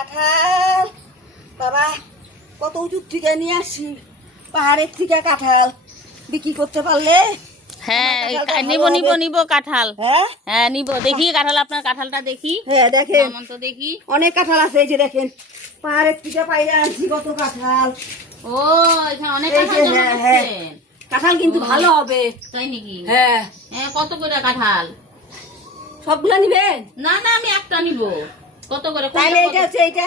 কাঁঠাল বাবা কত উঁচুর থেকে নিয়ে আসি পাহাড়ের থেকে কাঁঠাল বিক্রি করতে পারলে হ্যাঁ নিব কাঁঠাল। হ্যাঁ হ্যাঁ নিব, দেখি কাঁঠাল, আপনার কাঁঠালটা দেখি। হ্যাঁ দেখেন তো দেখি অনেক কাঁঠাল আছে, এই যে দেখেন পাহাড়ের থেকে পাইলে আনছি কত কাঁঠাল। ও এখানে অনেক এই যে, কাঁঠাল জমা হ্যাঁ, করছেন। কাঁঠাল কিন্তু ভালো হবে। তাই নাকি? হ্যাঁ হ্যাঁ কত করে কাঁঠাল? সবগুলো নিবেন? না না আমি একটা নিব। কত করে? তাহলে এটা হচ্ছে এটা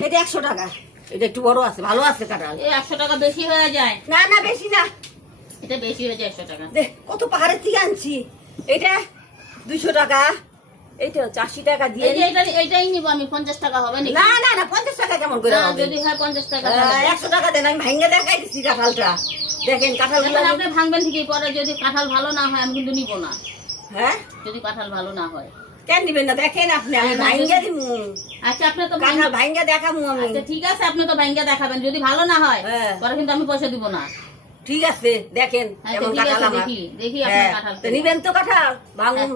100 টাকা। এটা একটু বড় আছে, ভালো আছে কাঁঠাল। 100 টাকা বেশি হয়ে যায়। না না বেশি না, এটা বেশি হয়ে যায় 100 টাকা। দেখ কত পাহাড়ের থেকে আনছি। এটা 200 টাকা, এইটা 80 টাকা দিয়ে। এইটাই নিব আমি। 50 টাকা হবে নাকি? না না না 50 টাকা কেমন করে না, হবে? যদি হয় 50 টাকা তাহলে দেন। 100 টাকা দেন, আমি ভাঙ্গে দেখাই দিচ্ছি কাঁঠালটা। দেখেন কাঁঠালগুলো। এখন আপনি ভাঙবেন ঠিকই, পরে যদি কাঁঠাল ভালো না হয় আমি কিন্তু নিব না। হ্যাঁ যদি কাঁঠাল ভালো না হয় কেন নিবেন না? দেখেন আপনি, আমি না, ভাঙ্গে যদি- দিমু। আচ্ছা আপনি তো কাঁঠাল ভাঙ্গে দেখামু আমি। আচ্ছা ঠিক আছে, আপনি তো ভাঙ্গা দেখাবেন। যদি ভালো না হয় হ্যাঁ। পরে কিন্তু আমি পয়সা দিব না। ঠিক আছে দেখেন আচ্ছা কেমন ঠিক কাঁঠাল আছে, আমার। দেখি আপনার হ্যাঁ, কাঁঠাল। তো নিবেন তো কাঁঠাল? ভাঙুন।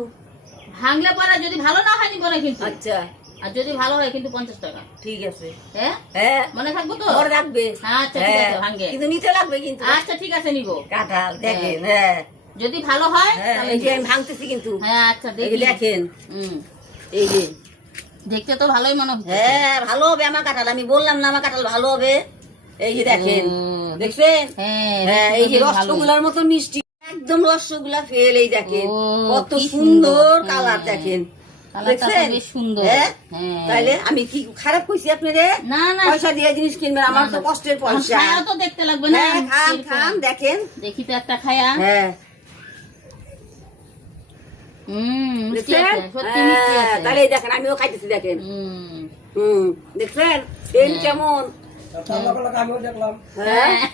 ভাঙলে পরে যদি ভালো না হয় নিব না কিন্তু। আচ্ছা আর যদি ভালো হয় কিন্তু 50 টাকা। ঠিক আছে। হ্যাঁ হ্যাঁ মনে থাকবো তো? মনে রাখবে। আচ্ছা ঠিক আছে, ভাঙ্গে। কিন্তু নিতে লাগবে কিন্তু। আচ্ছা ঠিক আছে নিব। কাঁঠাল দেখেন। হ্যাঁ যদি ভালো হয় হ্যাঁ তাহলে এই যে নিব। আমি ভাঙতেছি কিন্তু। হ্যাঁ আচ্ছা এই যে দেখি। দেখেন হুম, এই যে। দেখতে তো ভালোই মনে হচ্ছে। হ্যাঁ ভালো হবে আমার কাঁঠাল, আমি বললাম না আমার কাঁঠাল ভালো হবে। এই যে দেখেন, দেখছেন? হ্যাঁ হ্যাঁ এই যে দেখতে তো ভালো। রসগোল্লার মতো মিষ্টি, একদম রসগোল্লা ফেল। এই দেখেন ও, কত কি সুন্দর সুন্দর। কালার দেখেন। কালারটা তো দেখছেন? বেশ সুন্দর। হ্যাঁ? হ্যাঁ। তাইলে আমি কি খারাপ কইছি আপনারে? না না পয়সা দিয়ে জিনিস কিনবেন, আমার তো কষ্টের পয়সা। খায়া তো দেখতে লাগবে না। হ্যাঁ খান এরকম। খান দেখেন। দেখি তো একটা খায়া। হ্যাঁ মিষ্টি দেখছেন? আছে, সত্যি মিষ্টি হ্যাঁ, আছে। তাহলে এই দেখেন আমিও খাইতেছি দেখেন। হুম। দেখছেন সেন কেমন? আমিও দেখলাম। হ্যাঁ হ্যাঁ।